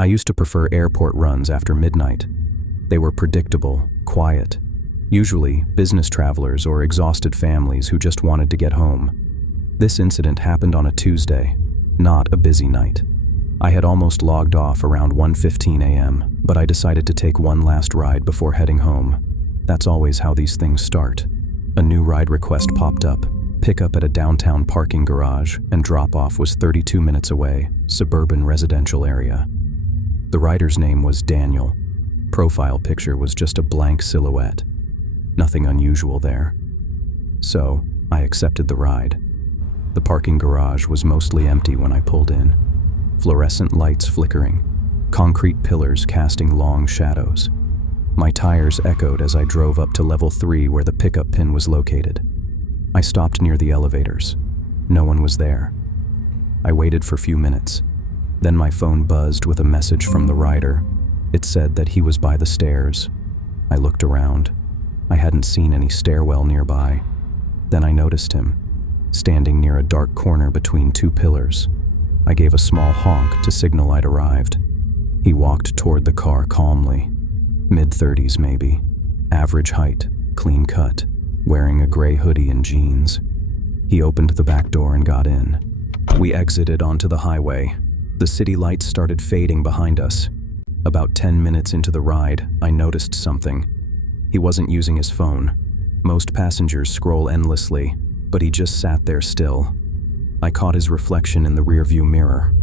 I used to prefer airport runs after midnight. They were predictable, quiet, usually business travelers or exhausted families who just wanted to get home. This incident happened on a Tuesday, not a busy night. I had almost logged off around 1:15 a.m., but I decided to take one last ride before heading home. That's always how these things start. A new ride request popped up. Pickup at a downtown parking garage, and drop-off was 32 minutes away, suburban residential area. The rider's name was Daniel. Profile picture was just a blank silhouette. Nothing unusual there. So, I accepted the ride. The parking garage was mostly empty when I pulled in. Fluorescent lights flickering, concrete pillars casting long shadows. My tires echoed as I drove up to level 3 where the pickup pin was located. I stopped near the elevators. No one was there. I waited for a few minutes. Then my phone buzzed with a message from the rider. It said that he was by the stairs. I looked around. I hadn't seen any stairwell nearby. Then I noticed him, standing near a dark corner between two pillars. I gave a small honk to signal I'd arrived. He walked toward the car calmly. Mid-30s maybe. Average height, clean cut, wearing a gray hoodie and jeans. He opened the back door and got in. We exited onto the highway. The city lights started fading behind us. About 10 minutes into the ride, I noticed something. He wasn't using his phone. Most passengers scroll endlessly, but he just sat there still. I caught his reflection in the rearview mirror.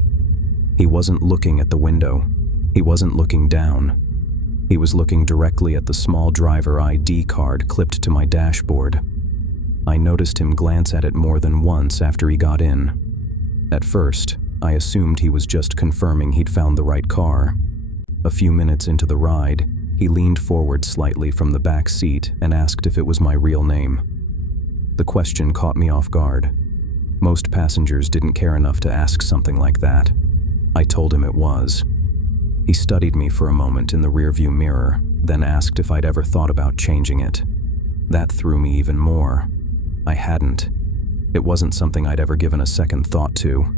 He wasn't looking at the window. He wasn't looking down. He was looking directly at the small driver ID card clipped to my dashboard. I noticed him glance at it more than once after he got in. At first, I assumed he was just confirming he'd found the right car. A few minutes into the ride, he leaned forward slightly from the back seat and asked if it was my real name. The question caught me off guard. Most passengers didn't care enough to ask something like that. I told him it was. He studied me for a moment in the rearview mirror, then asked if I'd ever thought about changing it. That threw me even more. I hadn't. It wasn't something I'd ever given a second thought to.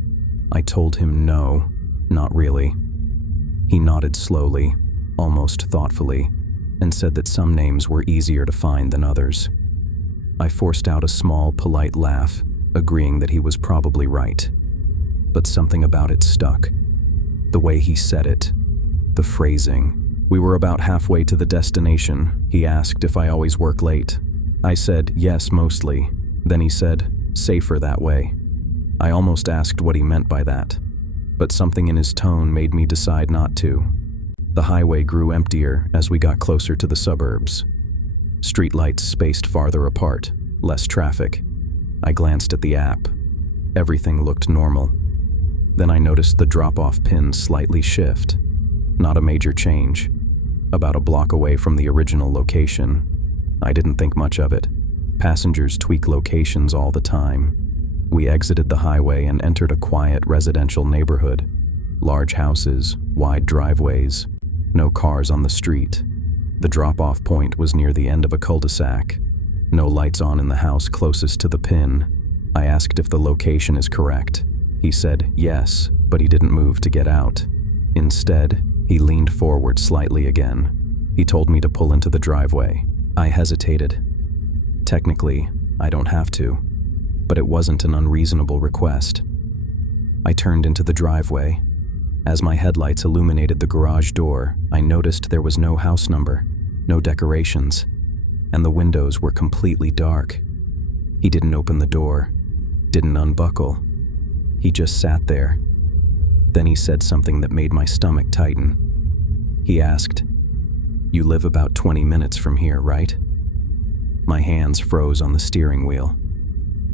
I told him no, not really. He nodded slowly, almost thoughtfully, and said that some names were easier to find than others. I forced out a small, polite laugh, agreeing that he was probably right. But something about it stuck. The way he said it. The phrasing. We were about halfway to the destination. He asked if I always work late. I said, yes, mostly. Then he said, safer that way. I almost asked what he meant by that, but something in his tone made me decide not to. The highway grew emptier as we got closer to the suburbs. Streetlights spaced farther apart, less traffic. I glanced at the app. Everything looked normal. Then I noticed the drop-off pin slightly shift. Not a major change. About a block away from the original location. I didn't think much of it. Passengers tweak locations all the time. We exited the highway and entered a quiet residential neighborhood. Large houses, wide driveways, no cars on the street. The drop-off point was near the end of a cul-de-sac. No lights on in the house closest to the pin. I asked if the location is correct. He said yes, but he didn't move to get out. Instead, he leaned forward slightly again. He told me to pull into the driveway. I hesitated. Technically, I don't have to, but it wasn't an unreasonable request. I turned into the driveway. As my headlights illuminated the garage door, I noticed there was no house number, no decorations, and the windows were completely dark. He didn't open the door, didn't unbuckle. He just sat there. Then he said something that made my stomach tighten. He asked, "You live about 20 minutes from here, right?" My hands froze on the steering wheel.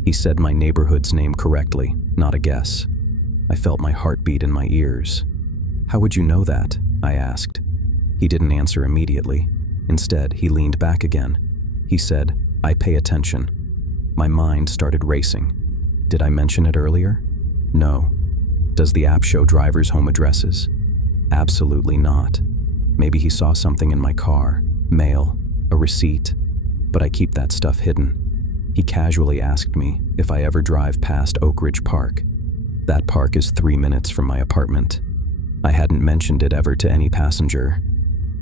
He said my neighborhood's name correctly, not a guess. I felt my heartbeat in my ears. "How would you know that?" I asked. He didn't answer immediately. Instead, he leaned back again. He said, "I pay attention." My mind started racing. Did I mention it earlier? No. Does the app show drivers' home addresses? Absolutely not. Maybe he saw something in my car, mail, a receipt, but I keep that stuff hidden. He casually asked me if I ever drive past Oak Ridge Park. That park is 3 minutes from my apartment. I hadn't mentioned it ever to any passenger.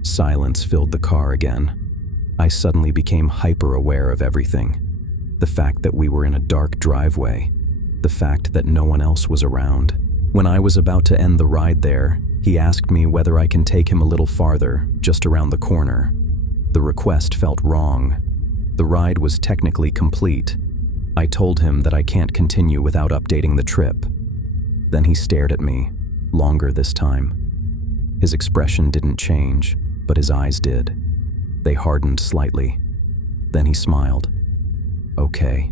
Silence filled the car again. I suddenly became hyper-aware of everything. The fact that we were in a dark driveway. The fact that no one else was around. When I was about to end the ride there, he asked me whether I can take him a little farther, just around the corner. The request felt wrong. The ride was technically complete. I told him that I can't continue without updating the trip. Then he stared at me, longer this time. His expression didn't change, but his eyes did. They hardened slightly. Then he smiled. "Okay,"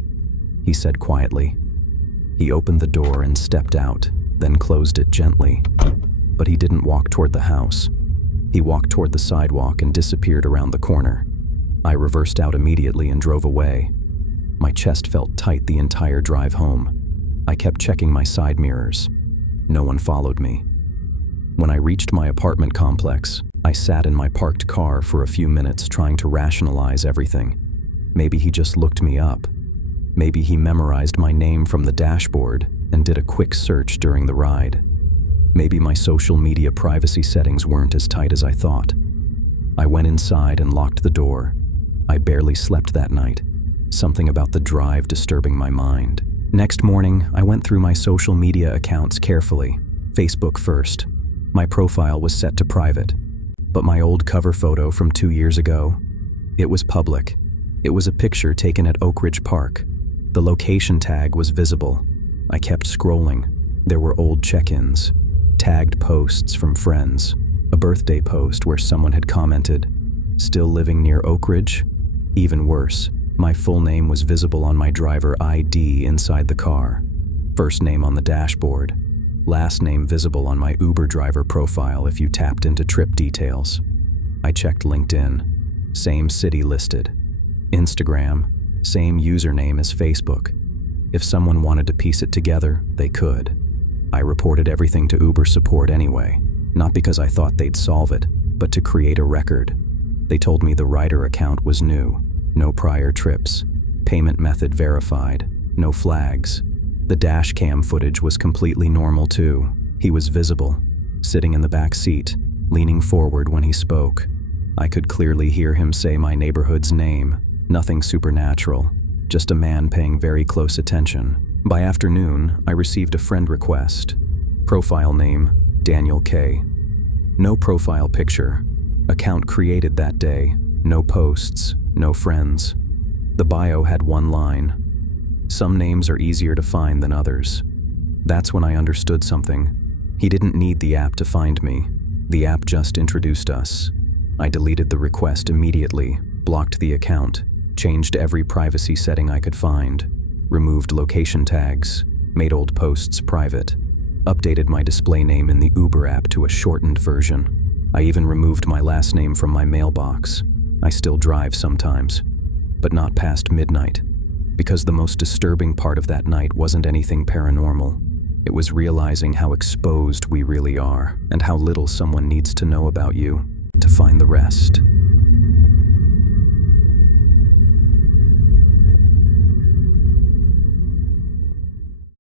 he said quietly. He opened the door and stepped out, then closed it gently. But he didn't walk toward the house. He walked toward the sidewalk and disappeared around the corner. I reversed out immediately and drove away. My chest felt tight the entire drive home. I kept checking my side mirrors. No one followed me. When I reached my apartment complex, I sat in my parked car for a few minutes trying to rationalize everything. Maybe he just looked me up. Maybe he memorized my name from the dashboard and did a quick search during the ride. Maybe my social media privacy settings weren't as tight as I thought. I went inside and locked the door. I barely slept that night, something about the drive disturbing my mind. Next morning, I went through my social media accounts carefully. Facebook first. My profile was set to private. But my old cover photo from 2 years ago, it was public. It was a picture taken at Oak Ridge Park. The location tag was visible. I kept scrolling. There were old check-ins, tagged posts from friends, a birthday post where someone had commented, "Still living near Oak Ridge?" Even worse, my full name was visible on my driver ID inside the car. First name on the dashboard. Last name visible on my Uber driver profile if you tapped into trip details. I checked LinkedIn. Same city listed. Instagram. Same username as Facebook. If someone wanted to piece it together, they could. I reported everything to Uber support anyway, not because I thought they'd solve it, but to create a record. They told me the rider account was new, no prior trips, payment method verified, no flags. The dash cam footage was completely normal too. He was visible, sitting in the back seat, leaning forward when he spoke. I could clearly hear him say my neighborhood's name. Nothing supernatural, just a man paying very close attention. By afternoon, I received a friend request. Profile name, Daniel K. No profile picture. Account created that day. No posts, no friends. The bio had one line. Some names are easier to find than others. That's when I understood something. He didn't need the app to find me. The app just introduced us. I deleted the request immediately, blocked the account, changed every privacy setting I could find, removed location tags, made old posts private, updated my display name in the Uber app to a shortened version. I even removed my last name from my mailbox. I still drive sometimes, but not past midnight, because the most disturbing part of that night wasn't anything paranormal. It was realizing how exposed we really are and how little someone needs to know about you to find the rest.